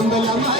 cuando the madre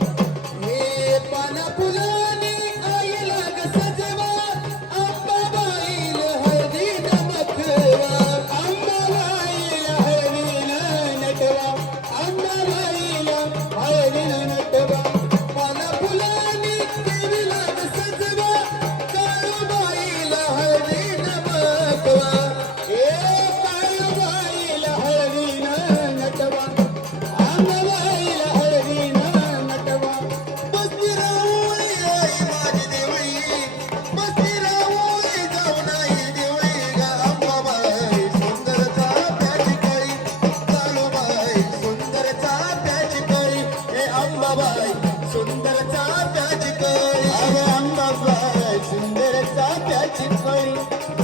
कळी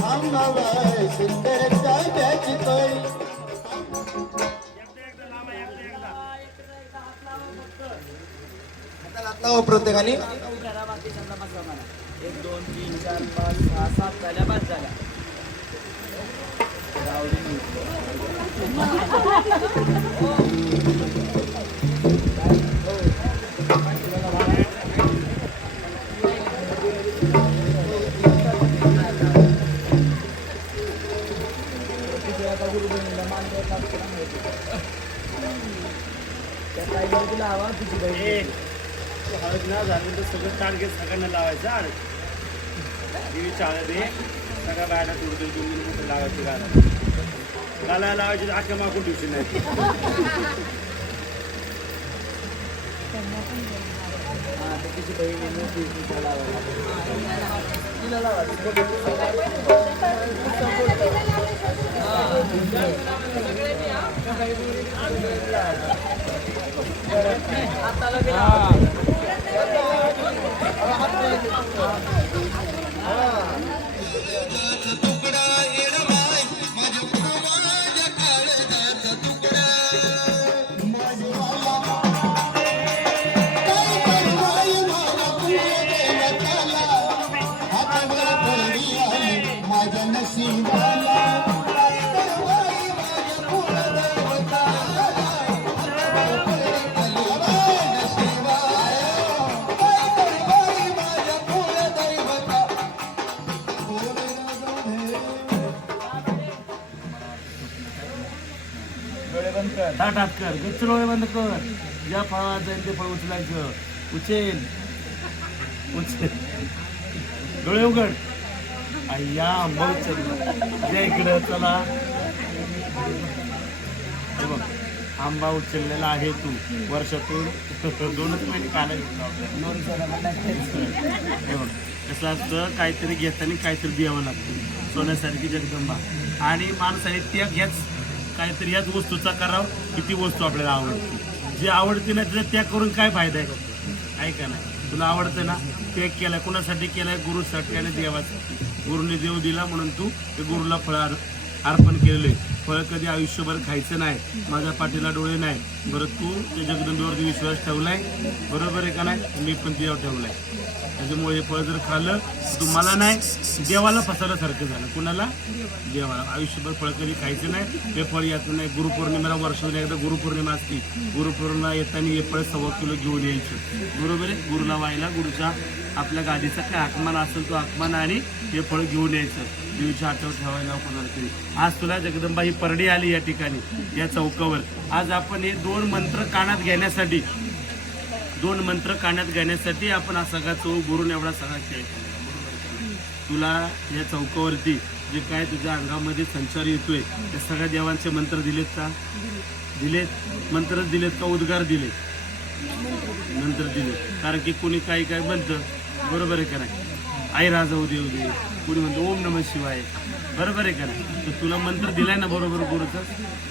अंबाबाई सुंदर चाफ्याची कळी लावा प्रत्येकाने. एक दोन तीन चार पाच सहा सात झाल्या पाच झाल्या. लावा तुझी बहीण हळद ना झालं तर सगळं टार्गेट सगळ्यांना लावायचं. आणि देवीच्या हळद आहे सगळ्या बायला थोडं थोडं दोन दोन मोठं लावायची गाला गाला लावायची अख्ख्या मागून ठेवशी नाही. तिची बहीण मोठी तिला लावा तिला ताटात कर गच्चरोळे बंद कर. ज्या फळात जाईल ते फळ उचलायचं. उचेल उचेल डोळे उघड. अय्या आंबा उचलला या इकडं चला. हे बघ आंबा उचललेला आहे तू. वर्षातून दोनच महिने काला हे बघ कसं असतं काहीतरी घेताना काहीतरी द्यावं लागतं. सोन्यासारखी जगदंबा. आणि माणसाने त्या घ्याच. काहीतरी याच वस्तूचा करावं किती वस्तू आपल्याला आवडते. जी आवडते ना त्याचा त्याग करून काय फायदा आहे? आहे का नाही तुला आवडतं ना त्याग केलाय कुणासाठी केलाय गुरुसाठी आणि देवासाठी. गुरुने देव दिला म्हणून तू ते गुरुला फळ अर्पण केलेले फळ कधी आयुष्यभर खायचं नाही माझ्या पाठीला डोळे नाही. बरं तू त्या जगदंबेवरती विश्वास ठेवलाय? बरोबर आहे का नाही? मी पण तिच्यावर ठेवलाय. त्याच्यामुळे हे फळ जर खाल्लं तुम्हाला नाही देवाला फसवल्यासारखं झालं. कुणाला? देवाला. आयुष्यभर फळ कधी खायचं नाही. हे फळ यातून नाही. गुरुपौर्णिमेला वर्षातून एकदा गुरुपौर्णिमा असती. गुरुपौर्णिमा येताना हे फळ सव्वा किलो घेऊन यायचं. बरोबर आहे? गुरुला व्हायला गुरुच्या आपल्या गादीचा काय आत्मान असेल तो आत्मान आणि हे फळ घेऊन यायचं. देवीच्या आठवण ठेवायला कोणाला तरी. आज तुला जगदंबा ही परडी आली या ठिकाणी या चौकावर. आज आपण हे दोन मंत्र कानात घेण्यासाठी दोन मंत्र कानात घेण्यासाठी आपण हा सगळा चौक भरून एवढा सगळा खेळ केला. बरोबर तुला या चौकावरती जे काय तुझ्या अंगामध्ये संचार येतोय त्या सगळ्या देवांचे मंत्र दिलेत का? दिलेत. मंत्र दिलेत का? उद्गार दिले मंत्र दिले कारण की कोणी काही काय म्हणतं बरोबर आहे का नाही? आई राजा उदे दे. कोणी म्हणतो ओम नम शिवाय. बरोबर आहे का नाही? तर तुला मंत्र दिलाय ना बरोबर गुरुचं?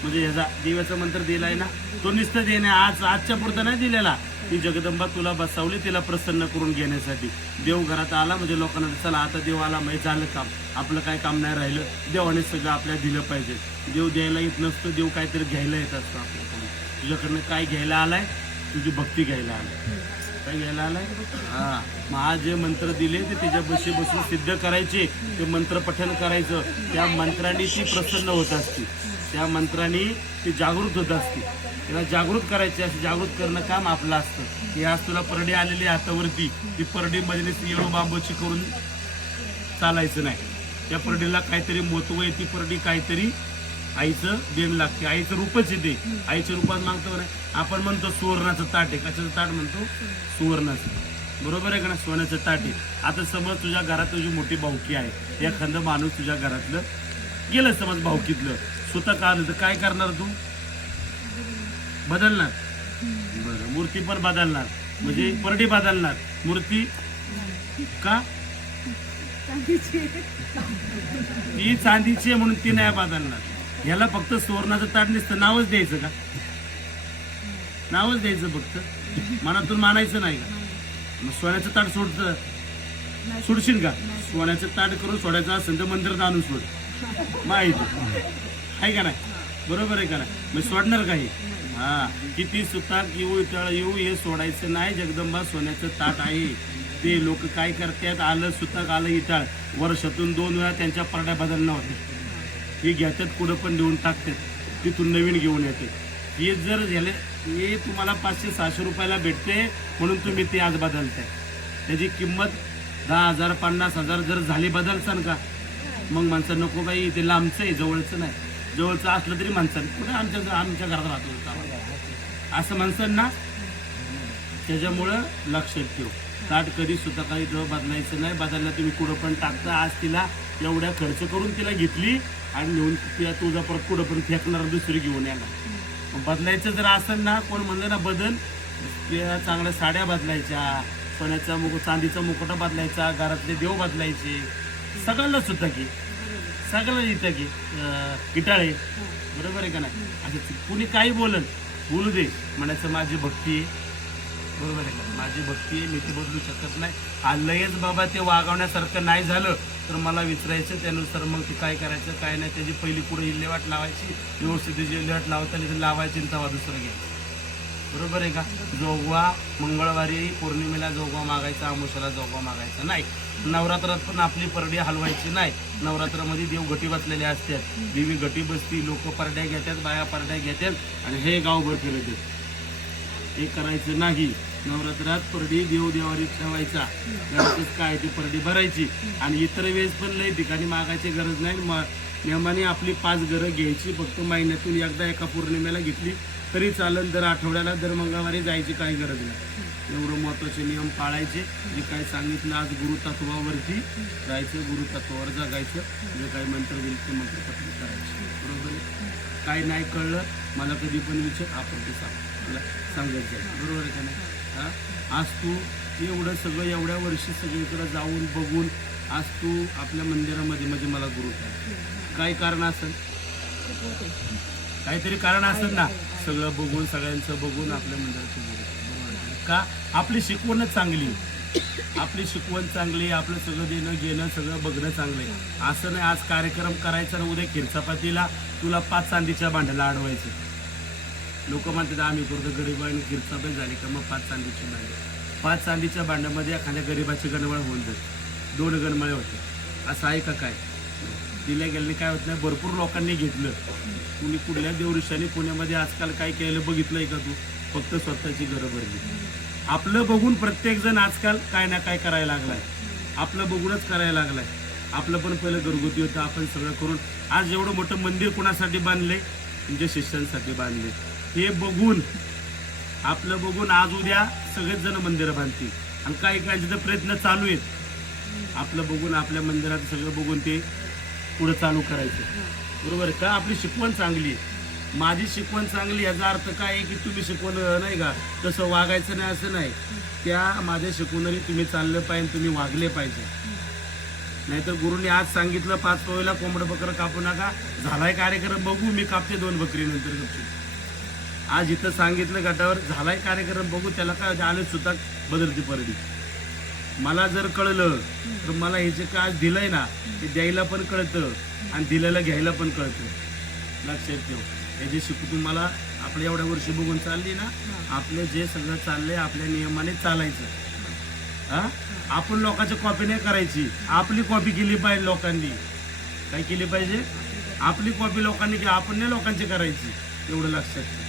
म्हणजे ह्याचा देवाचा मंत्र दिलाय ना? तो निस्त देणे आज आजच्या पुरता नाही दिलेला. ती जगदंबा तुला बसवली तिला प्रसन्न करून घेण्यासाठी. देव घरात आला म्हणजे लोकांना चला आता देव आला म्हणजे झालं काम. आपलं काय काम नाही राहिलं. देवाने सगळं आपल्याला दिलं पाहिजे. देव द्यायला येत नसतो देव काहीतरी घ्यायला येत असतो आपल्याकडून. तुझ्याकडनं काय घ्यायला आलाय? तुझी भक्ती घ्यायला आलाय. काय घ्यायला आलाय? हा. मग आज जे मंत्र दिले ते त्याच्या बशी बसून सिद्ध करायचे. ते मंत्र पठन करायचं. त्या मंत्राने ती प्रसन्न होत असते. त्या मंत्राने ती जागृत होत असते तिला जागृत करायची असते जागृत करणं काम आपलं असतं. की आज तुला परडी आलेली हातावरती. ती परडीमध्ये येळू बांबूची करून चालायचं नाही. त्या परडीला काहीतरी महत्त्व आहे ती परडी काहीतरी आईचं देण लागते. आईचं रूपच येते आईच्या रूपात मागतो नाही आपण म्हणतो सुवर्णाचं ताट आहे. कशाचं ताट म्हणतो? सुवर्णाचं. बरोबर आहे का ना सोन्याचं ताट आहे. आता समज तुझ्या घरात तुझी मोठी भाऊकी आहे. एखादं माणूस तुझ्या घरातलं गेलं समज भाऊकीतलं सुतक आलं तर काय करणार तू? बदलणार. बरं मूर्ती पण बदलणार. म्हणजे परडी बदलणार. मूर्ती? का? ती चांदीची म्हणून ती नाही बदलणार. याला फक्त सुवर्णाचं ताट नसतं नावच द्यायचं का? नावच द्यायचं फक्त. मनातून मानायचं नाही का? मग सोन्याचं ताट सोडतं. सोडशील का? सोन्याचं ताट करून सोडायचं असेल तर मंदिरात आणून सोड. माहिती. आहे का नाही? बरोबर आहे का नाही? मग सोडणार काही हा? किती सुताक येऊ तळ येऊ हे सोडायचं नाही. जगदंबा सोन्याचं ताट आहे. ते लोक काय करतात? आलं सुताक आलं इटाळ वर्षातून दोन वेळा त्यांच्या परड्या बदलणं होते. हे घेतात कुठं पण देऊन टाकतात. तिथून नवीन घेऊन येते हे जर झाले हे तुम्हाला पाचशे सहाशे रुपयाला भेटते म्हणून तुम्ही ते आज बदलताय. त्याची किंमत दहा हजार पन्नास हजार जर झाली बदलसान का? मग माणसं नको बाई ते लांबचं आहे जवळचं नाही. जवळचं असलं तरी माणसं कुठे आमच्या आमच्या घरात राहतो असं माणसं ना. त्याच्यामुळं लक्षात ठेव. ताट कधी सुद्धा काही जवळ बदलायचं नाही. बदलला तुम्ही कुठं पण टाकता. आज तिला एवढ्या खर्च करून तिला घेतली आणि नेऊन तिला तुझा परत कुठं पण फेकणार दुसरी घेऊन येणार. बदलायचं जर असेल ना कोण म्हणलं ना बदल. त्या चांगल्या साड्या बदलायच्या सोन्याचा मुक चांदीचा मुकुटा बदलायचा घरातले देव बदलायचे. सगळ्यांना सुद्धा की सगळं इथं की किटाळे बरोबर आहे का नाही? आता कुणी काही बोलल बोलू दे. म्हणायचं माझी भक्ती आहे. बरोबर आहे का? माझी भक्ती आहे मी ती बदलू शकत नाही. हा लयच बाबा ते वागवण्यासारखं नाही झालं तर मला विचारायचं त्यानुसार मग ते काय करायचं काय नाही त्याची पहिली पुढे इल्लेवाट लावायची व्यवस्थित त्याची इल्लेवाट लावता लावायची आणि तवा दुसरं घ्यायचं. बरोबर आहे का? जोगवा मंगळवारी पौर्णिमेला जोगवा मागायचा आमुषाला जोगवा मागायचा. नाही. नवरात्रात पण आपली परडी हलवायची नाही. नवरात्रामध्ये देव घटी बसलेले असतात. देवी घटी बसती लोक परड्या घेतात बाया परड्या घेतात आणि हे गावभर फिरत. हे करायचं नाही. नवरात्रात परडी देव देवारी ठेवायचा. घरातच काय ती परडी भरायची. आणि इतर वेळेस पण लय ठिकाणी मागायची गरज नाही. म- नियमाने आपली पाच घरं घ्यायची. फक्त महिन्यातून एकदा एका पौर्णिमेला घेतली. तरी चालेल दर आठवड्याला दर मंगळवारी जायची काही गरज नाही. एवढं महत्त्वाचे नियम पाळायचे. जे काय सांगितलं आज गुरुतत्वावरती जायचं गुरुतत्वावर जगायचं. जे काही मंत्र दिले ते मंत्र पठण करायचे. बरोबर आहे? काय नाही कळलं मला कधी पण विचार आपण ते सांग. मला सांगत जाईल बरोबर आहे का नाही? हा? आज तू एवढं सगळं एवढ्या वर्षी सगळीकडे जाऊन बघून आज तू आपल्या मंदिरामध्ये म्हणजे मला गुरु काय कारण असेल? काहीतरी कारण असेल ना? सगळं बघून सगळ्यांचं बघून आपल्या मंदिराचं का? आपली शिकवणच चांगली. आपली शिकवण चांगली आपलं सगळं देणं घेणं सगळं बघणं चांगलं आहे. असं नाही आज कार्यक्रम करायचा ना उद्या खिरचापातीला तुला पाच चांदीच्या भांड्याला अडवायचं. लोक म्हणतात आम्ही करतो गरीब आणि खिरचापात झाली का मग पाच चांदीची भांडी? पाच चांदीच्या भांड्यामध्ये एखाद्या गरीबाची गणवळ होऊन जाते. दोन गणमळे होते. असं आहे का काय? दिल्या गेल्याने काय होत नाही भरपूर लोकांनी घेतलं कुणी कुठल्या देवऋषाने पुण्यामध्ये आजकाल काय केलं बघितलंय का तू? फक्त स्वतःची घरं भरली. आपलं बघून प्रत्येकजण आजकाल काय ना काय करायला लागलाय. आपलं बघूनच करायला लागलाय. आपलं पण पहिलं घरगुती होतं आपण सगळं करून. आज एवढं मोठं मंदिर कुणासाठी बांधले तुमच्या शिष्यांसाठी बांधले हे बघून आपलं बघून आज उद्या सगळेच जण मंदिरं बांधतील. आणि काही काही तर प्रयत्न चालू आहेत. आपलं बघून आपल्या मंदिरात सगळं बघून ते पुढे चालू करायचं. बरोबर का? आपली शिकवण चांगली आहे. माझी शिकवण चांगली याचा अर्थ काय आहे की तुम्ही शिकवण नाही का? तसं वागायचं नाही असं नाही. त्या माझ्या शिकवणारी तुम्ही चाललं पाहिजे तुम्ही वागले पाहिजे. नाहीतर गुरुने आज सांगितलं पाच पोळीला कोंबडं बकरं कापू नका. झालाय कार्यक्रम बघू मी कापते दोन बकरी नंतर. आज इथं सांगितलं गटावर झालाय कार्यक्रम बघू त्याला काय आले सुद्धा बदलती परडी मला जर कळलं तर मला हे जे काय दिलंय ना ते द्यायला पण कळतं आणि दिलेलं घ्यायला पण कळतं. लक्षात ठेव. हे जे शिकू तुम्हाला आपल्या एवढ्या वर्षी बघून चालली ना आपलं जे सगळं चाललंय आपल्या नियमाने चालायचं. हा? आपण लोकांची कॉपी नाही करायची. आपली कॉपी केली पाहिजे लोकांनी. काय केली पाहिजे? आपली कॉपी लोकांनी केली आपण नाही लोकांची करायची. एवढं लक्षात ठेवा.